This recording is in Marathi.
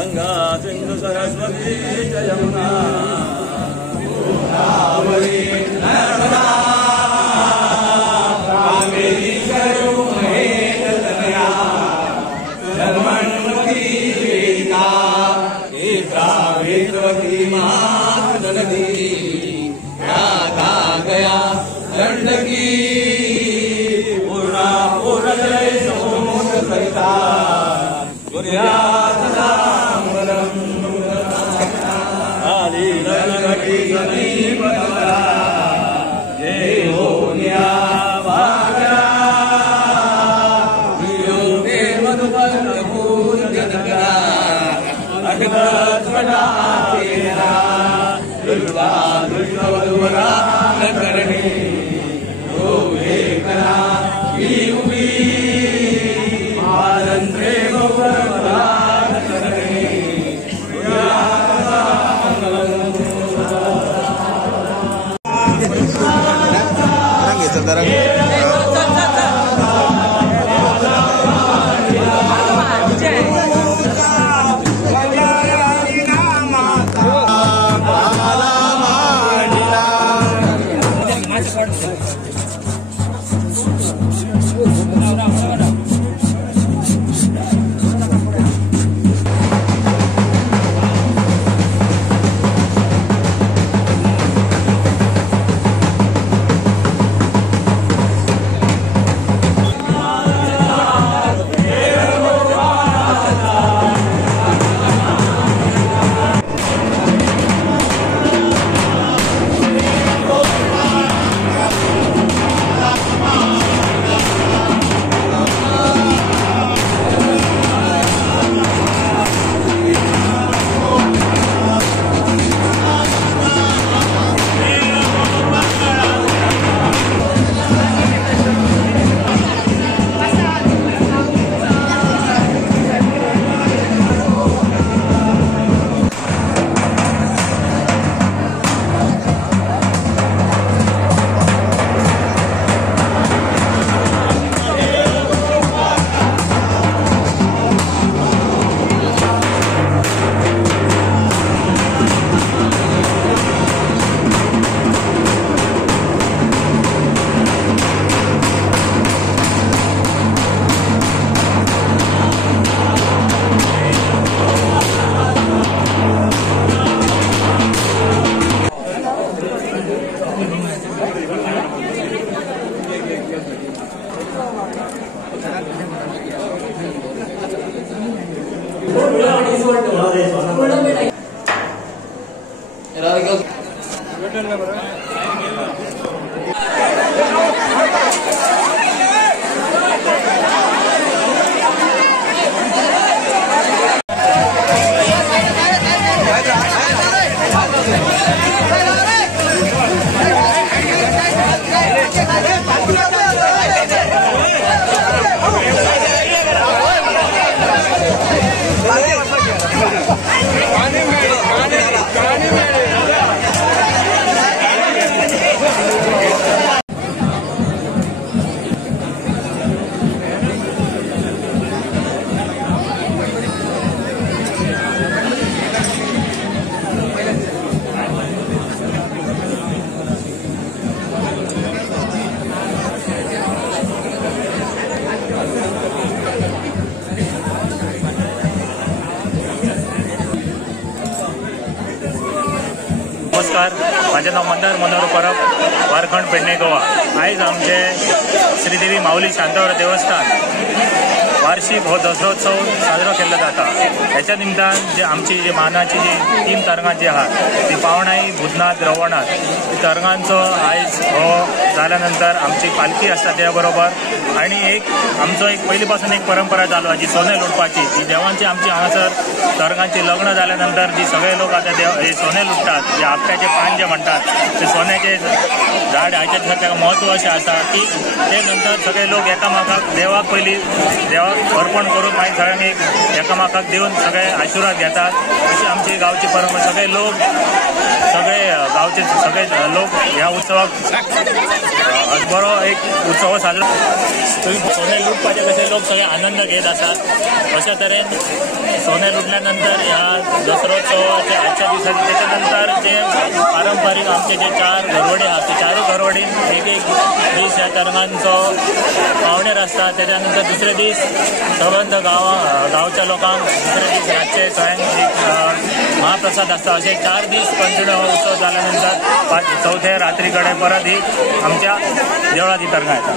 गंगा सिंधु सरस्वती यमुना गोदावरी नर्मदा कावेरी करुणेतनया धर्मण्वती वेदिका वेदवती मातृनदी राधा गया दंडकी पूर्णा पूर्णजय सोमुख सरिता गुर्या सदा मंगलम आदि रंगटी समीपतरा जय हो न्या भाग्या वियोगे मधुबन पूजनका अखिलस्वना तेरा दुर्गा दुर्गवधुवरा करणे ओ एकना की उभी आनंदे गौरवरा करणे नमस्कार, माझे नाव मंदार मनोहर परब, वारखंड पेडणे गोवा। आज आमचे श्रीदेवी माऊली शांतावर देवस्थान वार्षिक हो दसरोत्सव साजरा केला जाता। याच्या निमतान जे आमची जे मानाची जी 3 तरंगां जी आहात ती पावणाई, भुतनाथ, रवणाथ तरंगांचो आयज हो जाल्यानंतर आमची पालखी असता त्या बरोबर आणि आमचो एक पहिलीपासून एक परंपरा चालू जी सोने लुटपाची ती देवांची आमची हांगासर तरंगांची लग्न जाल्यानंतर जी सगळे लोक आता हे सोने लुटतात, जे आपट्याचे पान जे म्हणतात ते सोन्याचे झाड हाचे ताका महत्व अशें आसा की ते नंतर सगळे लोक एकामेकाक देवाक पयली देवाक अर्पण करून मागीर सगळ्यांक एक एकामेकाक देऊन सगळे आशिर्वाद घेतात। अशी आमची गावची परंपरा। सगळे गावचे सगळे लोक ह्या उत्सवाक बरो एक उत्सव साजरो सोने लुटपाचे कसे लोक सगळे आनंद घेत असतात अशा तऱ्हेन सोने लुटल्यानंतर ह्या दसरोत्सवाच्या आजच्या दिवसात त्याच्यानंतर जे पारंपरिक आमचे जे 4 घरवडे आहात ते 4 घरवडीन एक दीस ह्या तरंगांचो पावणेर असतात. त्याच्यानंतर दुसरे दीस संबंध गावच्या लोकांक दुसरे दीस रातचे स्वयं एक महाप्रसाद असता. असे 4 दीस कंटिन्यू उत्सव झाल्यानंतर 4थ्या रात्रीकडे परत ही आमच्या देवळात ही तरंगा येतात.